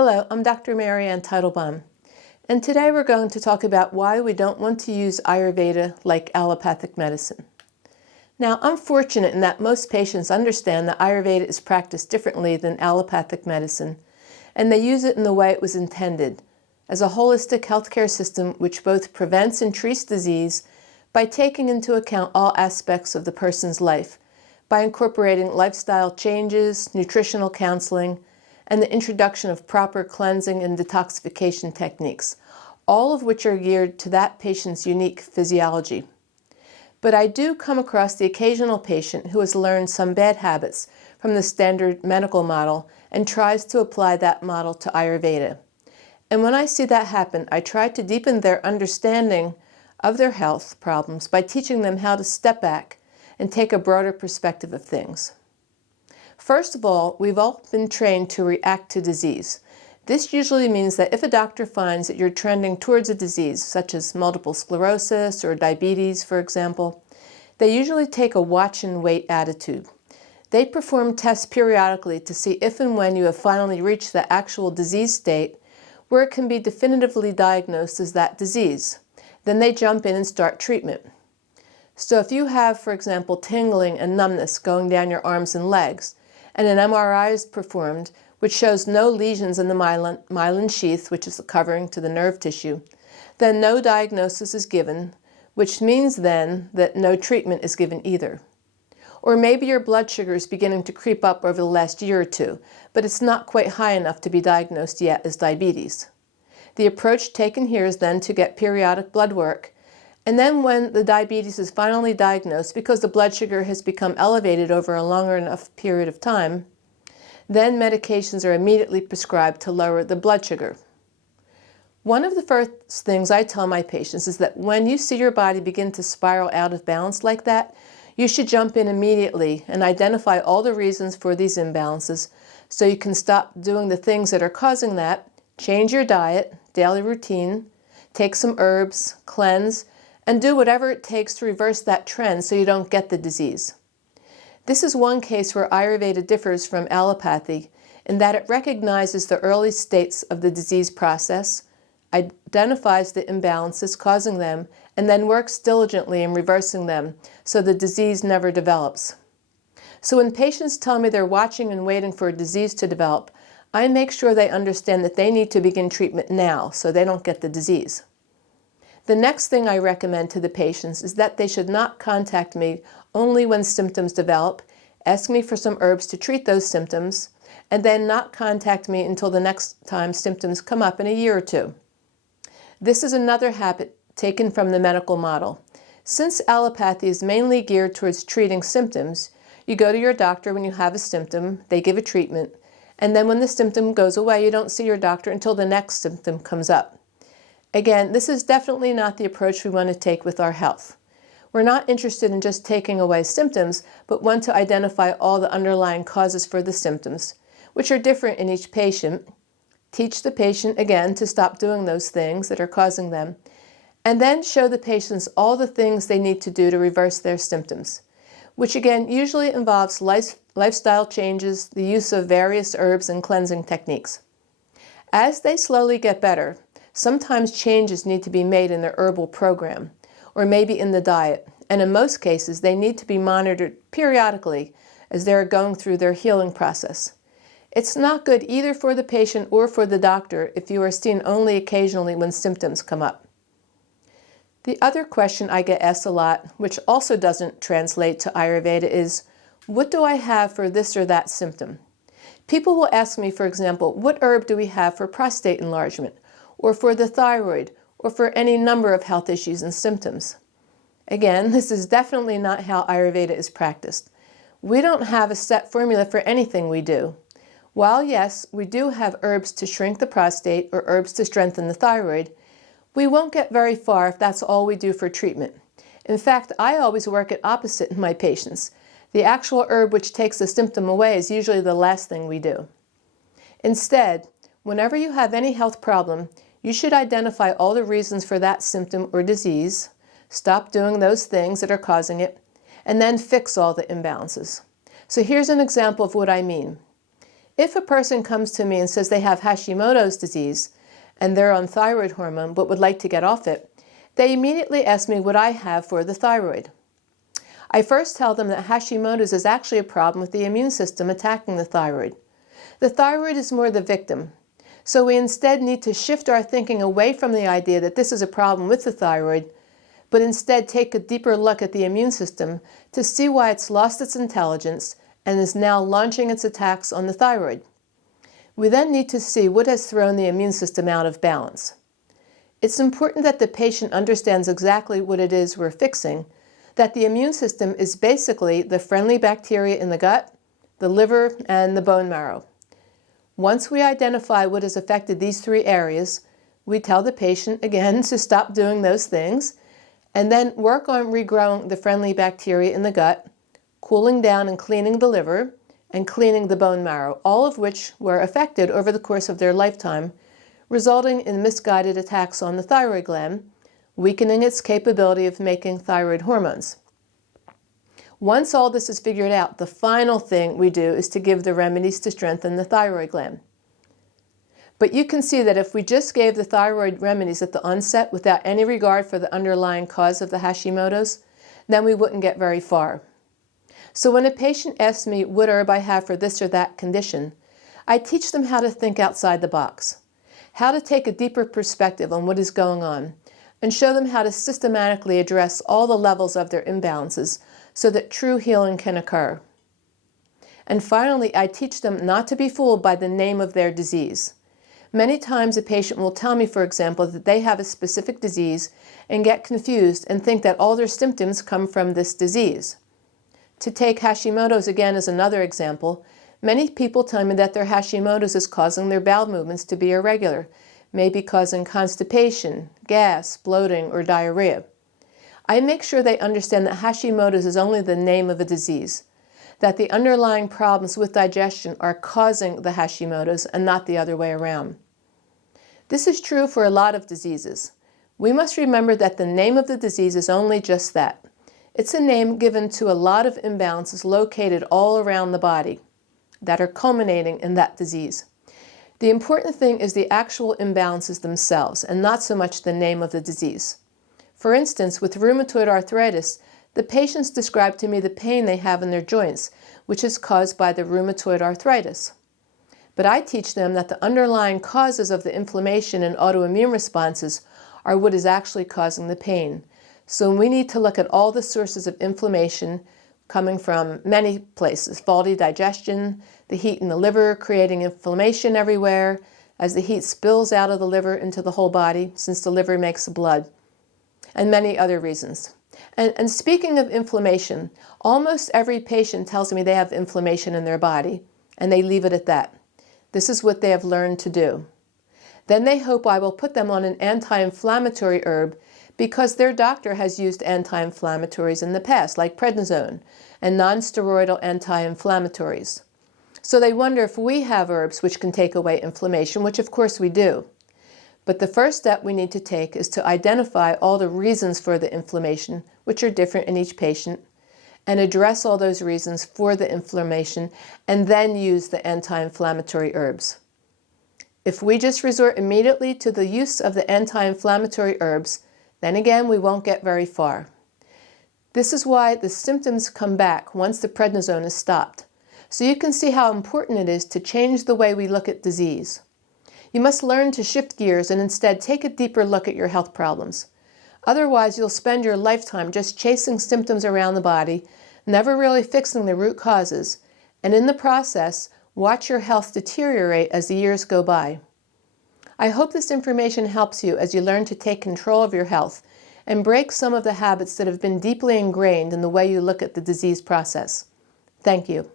Hello, I'm Dr. Marianne Teitelbaum, and today we're going to talk about why we don't want to use Ayurveda like allopathic medicine. Now, I'm fortunate in that most patients understand that Ayurveda is practiced differently than allopathic medicine, and they use it in the way it was intended, as a holistic healthcare system which both prevents and treats disease by taking into account all aspects of the person's life, by incorporating lifestyle changes, nutritional counseling, and the introduction of proper cleansing and detoxification techniques, all of which are geared to that patient's unique physiology. But I do come across the occasional patient who has learned some bad habits from the standard medical model and tries to apply that model to Ayurveda. And when I see that happen, I try to deepen their understanding of their health problems by teaching them how to step back and take a broader perspective of things. First of all, we've all been trained to react to disease. This usually means that if a doctor finds that you're trending towards a disease, such as multiple sclerosis or diabetes, for example, they usually take a watch and wait attitude. They perform tests periodically to see if and when you have finally reached the actual disease state where it can be definitively diagnosed as that disease. Then they jump in and start treatment. So if you have, for example, tingling and numbness going down your arms and legs, and an MRI is performed which shows no lesions in the myelin sheath, which is the covering to the nerve tissue, then no diagnosis is given, which means then that no treatment is given either. Or maybe your blood sugar is beginning to creep up over the last year or two, but it's not quite high enough to be diagnosed yet as diabetes. The approach taken here is then to get periodic blood work, and then when the diabetes is finally diagnosed, because the blood sugar has become elevated over a longer enough period of time, then medications are immediately prescribed to lower the blood sugar. One of the first things I tell my patients is that when you see your body begin to spiral out of balance like that, you should jump in immediately and identify all the reasons for these imbalances so you can stop doing the things that are causing that, change your diet, daily routine, take some herbs, cleanse, and do whatever it takes to reverse that trend so you don't get the disease. This is one case where Ayurveda differs from allopathy in that it recognizes the early states of the disease process, identifies the imbalances causing them, and then works diligently in reversing them so the disease never develops. So when patients tell me they're watching and waiting for a disease to develop, I make sure they understand that they need to begin treatment now so they don't get the disease. The next thing I recommend to the patients is that they should not contact me only when symptoms develop, ask me for some herbs to treat those symptoms, and then not contact me until the next time symptoms come up in a year or two. This is another habit taken from the medical model. Since allopathy is mainly geared towards treating symptoms, you go to your doctor when you have a symptom, they give a treatment, and then when the symptom goes away, you don't see your doctor until the next symptom comes up. Again, this is definitely not the approach we want to take with our health. We're not interested in just taking away symptoms, but want to identify all the underlying causes for the symptoms, which are different in each patient, teach the patient again to stop doing those things that are causing them, and then show the patients all the things they need to do to reverse their symptoms, which again usually involves lifestyle changes, the use of various herbs and cleansing techniques. As they slowly get better, sometimes changes need to be made in their herbal program, or maybe in the diet, and in most cases they need to be monitored periodically as they are going through their healing process. It's not good either for the patient or for the doctor if you are seen only occasionally when symptoms come up. The other question I get asked a lot, which also doesn't translate to Ayurveda, is, what do I have for this or that symptom? People will ask me, for example, what herb do we have for prostate enlargement, or for the thyroid, or for any number of health issues and symptoms. Again, this is definitely not how Ayurveda is practiced. We don't have a set formula for anything we do. While yes, we do have herbs to shrink the prostate or herbs to strengthen the thyroid, we won't get very far if that's all we do for treatment. In fact, I always work at opposite in my patients. The actual herb which takes the symptom away is usually the last thing we do. Instead, whenever you have any health problem, you should identify all the reasons for that symptom or disease, stop doing those things that are causing it, and then fix all the imbalances. So here's an example of what I mean. If a person comes to me and says they have Hashimoto's disease and they're on thyroid hormone but would like to get off it, they immediately ask me what I have for the thyroid. I first tell them that Hashimoto's is actually a problem with the immune system attacking the thyroid. The thyroid is more the victim, so we instead need to shift our thinking away from the idea that this is a problem with the thyroid, but instead take a deeper look at the immune system to see why it's lost its intelligence and is now launching its attacks on the thyroid. We then need to see what has thrown the immune system out of balance. It's important that the patient understands exactly what it is we're fixing, that the immune system is basically the friendly bacteria in the gut, the liver, and the bone marrow. Once we identify what has affected these three areas, we tell the patient again to stop doing those things, and then work on regrowing the friendly bacteria in the gut, cooling down and cleaning the liver, and cleaning the bone marrow, all of which were affected over the course of their lifetime, resulting in misguided attacks on the thyroid gland, weakening its capability of making thyroid hormones. Once all this is figured out, the final thing we do is to give the remedies to strengthen the thyroid gland. But you can see that if we just gave the thyroid remedies at the onset without any regard for the underlying cause of the Hashimoto's, then we wouldn't get very far. So when a patient asks me what herb I have for this or that condition, I teach them how to think outside the box, how to take a deeper perspective on what is going on, and show them how to systematically address all the levels of their imbalances so that true healing can occur. And finally, I teach them not to be fooled by the name of their disease. Many times a patient will tell me, for example, that they have a specific disease and get confused and think that all their symptoms come from this disease. To take Hashimoto's again as another example, many people tell me that their Hashimoto's is causing their bowel movements to be irregular, maybe causing constipation, gas, bloating, or diarrhea. I make sure they understand that Hashimoto's is only the name of a disease, that the underlying problems with digestion are causing the Hashimoto's and not the other way around. This is true for a lot of diseases. We must remember that the name of the disease is only just that. It's a name given to a lot of imbalances located all around the body that are culminating in that disease. The important thing is the actual imbalances themselves and not so much the name of the disease. For instance, with rheumatoid arthritis, the patients describe to me the pain they have in their joints, which is caused by the rheumatoid arthritis. But I teach them that the underlying causes of the inflammation and autoimmune responses are what is actually causing the pain. So we need to look at all the sources of inflammation coming from many places: faulty digestion, the heat in the liver creating inflammation everywhere, as the heat spills out of the liver into the whole body, since the liver makes the blood, and many other reasons. And speaking of inflammation, almost every patient tells me they have inflammation in their body, and they leave it at that. This is what they have learned to do. Then they hope I will put them on an anti-inflammatory herb because their doctor has used anti-inflammatories in the past, like prednisone and non-steroidal anti-inflammatories. So they wonder if we have herbs which can take away inflammation, which of course we do. But the first step we need to take is to identify all the reasons for the inflammation, which are different in each patient, and address all those reasons for the inflammation, and then use the anti-inflammatory herbs. If we just resort immediately to the use of the anti-inflammatory herbs, then again we won't get very far. This is why the symptoms come back once the prednisone is stopped. So you can see how important it is to change the way we look at disease. You must learn to shift gears and instead take a deeper look at your health problems. Otherwise, you'll spend your lifetime just chasing symptoms around the body, never really fixing the root causes, and in the process, watch your health deteriorate as the years go by. I hope this information helps you as you learn to take control of your health and break some of the habits that have been deeply ingrained in the way you look at the disease process. Thank you.